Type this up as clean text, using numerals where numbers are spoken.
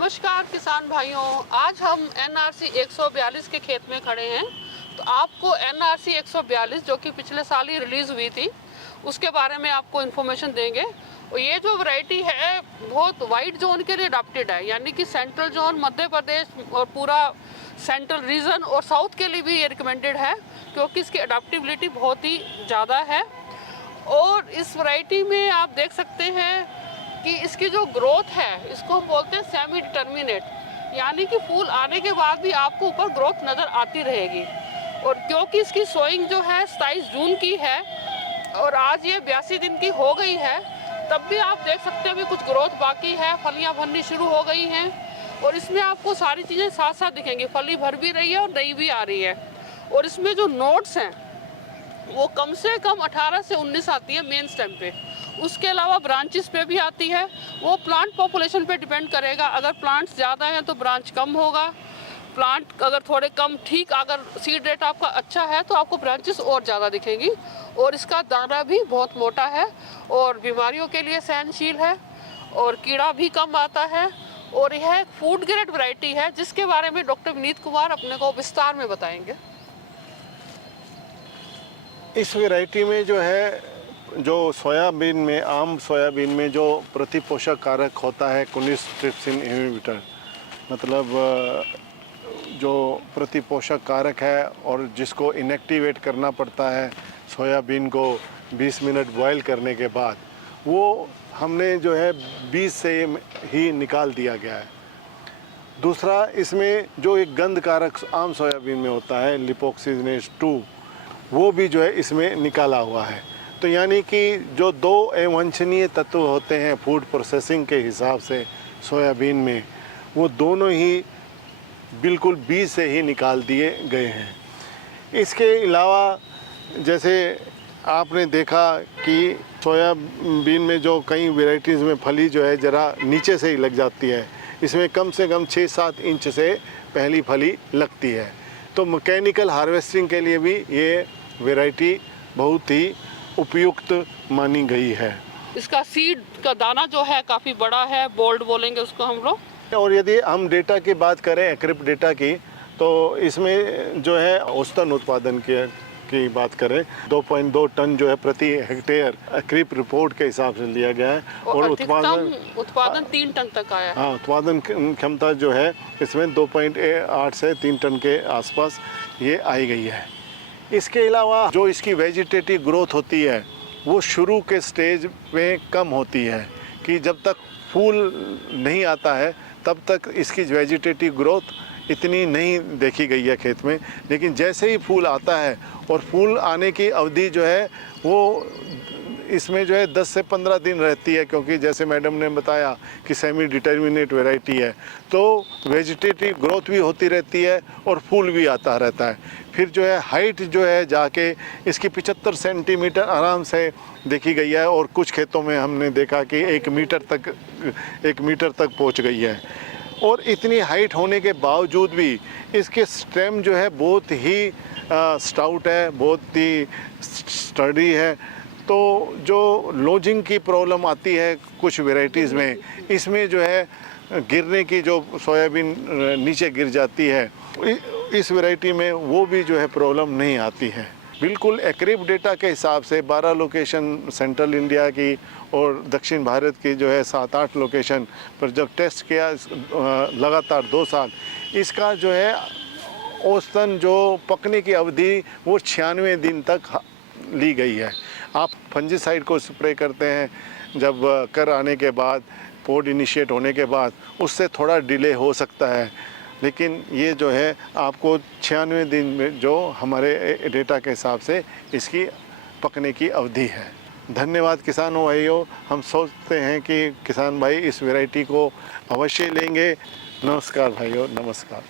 नमस्कार किसान भाइयों, आज हम एनआरसी 142 के खेत में खड़े हैं। तो आपको एनआरसी 142 जो कि पिछले साल ही रिलीज़ हुई थी उसके बारे में आपको इन्फॉर्मेशन देंगे। और ये जो वैरायटी है बहुत वाइड जोन के लिए अडॉप्टेड है, यानी कि सेंट्रल जोन, मध्य प्रदेश और पूरा सेंट्रल रीजन और साउथ के लिए भी ये रिकमेंडेड है, क्योंकि इसकी अडॉप्टिबिलिटी बहुत ही ज़्यादा है। और इस वैरायटी में आप देख सकते हैं कि इसकी जो ग्रोथ है इसको हम बोलते हैं सेमी डिटर्मिनेट, यानी कि फूल आने के बाद भी आपको ऊपर ग्रोथ नज़र आती रहेगी। और क्योंकि इसकी सोइंग जो है 27 जून की है और आज ये 82 दिन की हो गई है, तब भी आप देख सकते हैं अभी कुछ ग्रोथ बाकी है, फलियां भरनी शुरू हो गई हैं। और इसमें आपको सारी चीज़ें साथ साथ दिखेंगी, फली भर भी रही है और नई भी आ रही है। और इसमें जो नोट्स हैं वो कम से कम 18 से 19 आती है मेन स्टेम पे। उसके अलावा ब्रांचेस पे भी आती है, वो प्लांट पॉपुलेशन पे डिपेंड करेगा। अगर प्लांट्स ज़्यादा हैं तो ब्रांच कम होगा, प्लांट अगर थोड़े कम, ठीक, अगर सीड रेट आपका अच्छा है तो आपको ब्रांचेस और ज़्यादा दिखेंगी। और इसका दाना भी बहुत मोटा है और बीमारियों के लिए सहनशील है और कीड़ा भी कम आता है। और यह फूड ग्रेड वैरायटी है जिसके बारे में डॉक्टर विनीत कुमार अपने को विस्तार में बताएंगे। इस वैरायटी में जो है, जो सोयाबीन में, आम सोयाबीन में जो प्रति पोषक कारक होता है कुनिस ट्रिप्सिन इनहिबिटर, मतलब जो प्रति पोषक कारक है और जिसको इनएक्टिवेट करना पड़ता है सोयाबीन को 20 मिनट बॉयल करने के बाद, वो हमने जो है बीज से ही निकाल दिया गया है। दूसरा, इसमें जो एक गंध कारक आम सोयाबीन में होता है लिपोक्सिनेज 2, वो भी जो है इसमें निकाला हुआ है। तो यानी कि जो दो अवांछनीय तत्व होते हैं फूड प्रोसेसिंग के हिसाब से सोयाबीन में, वो दोनों ही बिल्कुल बीज से ही निकाल दिए गए हैं। इसके अलावा जैसे आपने देखा कि सोयाबीन में जो कई वैरायटीज़ में फली जो है ज़रा नीचे से ही लग जाती है, इसमें कम से कम 6-7 इंच से पहली फली लगती है। तो मैकेनिकल हार्वेस्टिंग के लिए भी ये वैरायटी बहुत ही उपयुक्त मानी गई है। इसका सीड का दाना जो है काफ़ी बड़ा है, बोल्ड बोलेंगे उसको हम लोग। और यदि हम डेटा की बात करें, एक्रिप डेटा की, तो इसमें जो है औसतन उत्पादन की बात करें 2.2 टन जो है प्रति हेक्टेयर एक्रिप रिपोर्ट के हिसाब से लिया गया है। और उत्पादन 3 टन तक आया है। हाँ, उत्पादन क्षमता जो है इसमें 2.8 से 3 टन के आसपास ये आई गई है। इसके अलावा जो इसकी वेजिटेटिव ग्रोथ होती है वो शुरू के स्टेज में कम होती है, कि जब तक फूल नहीं आता है तब तक इसकी वेजिटेटिव ग्रोथ इतनी नहीं देखी गई है खेत में। लेकिन जैसे ही फूल आता है, और फूल आने की अवधि जो है वो इसमें जो है 10 से 15 दिन रहती है, क्योंकि जैसे मैडम ने बताया कि सेमी डिटर्मिनेट वैरायटी है, तो वेजिटेटिव ग्रोथ भी होती रहती है और फूल भी आता रहता है। फिर जो है हाइट जो है जाके इसकी 75 सेंटीमीटर आराम से देखी गई है, और कुछ खेतों में हमने देखा कि 1 मीटर तक पहुंच गई है। और इतनी हाइट होने के बावजूद भी इसके स्टेम जो है बहुत ही स्टाउट है, बहुत ही स्टडी है। तो जो लॉजिंग की प्रॉब्लम आती है कुछ वैरायटीज़ में, इसमें जो है गिरने की, जो सोयाबीन नीचे गिर जाती है, इस वैरायटी में वो भी जो है प्रॉब्लम नहीं आती है। बिल्कुल एक्रिप डेटा के हिसाब से 12 लोकेशन सेंट्रल इंडिया की और दक्षिण भारत की जो है 7-8 लोकेशन पर जब टेस्ट किया लगातार 2 साल, इसका जो है औसतन जो पकने की अवधि वो 96 दिन तक ली गई है। आप फंजीसाइड को स्प्रे करते हैं जब कर आने के बाद, पोड इनिशिएट होने के बाद, उससे थोड़ा डिले हो सकता है, लेकिन ये जो है आपको 96 दिन में जो हमारे डेटा के हिसाब से इसकी पकने की अवधि है। धन्यवाद किसानों भाइयों, हम सोचते हैं कि किसान भाई इस वैरायटी को अवश्य लेंगे। नमस्कार भाइयों, नमस्कार।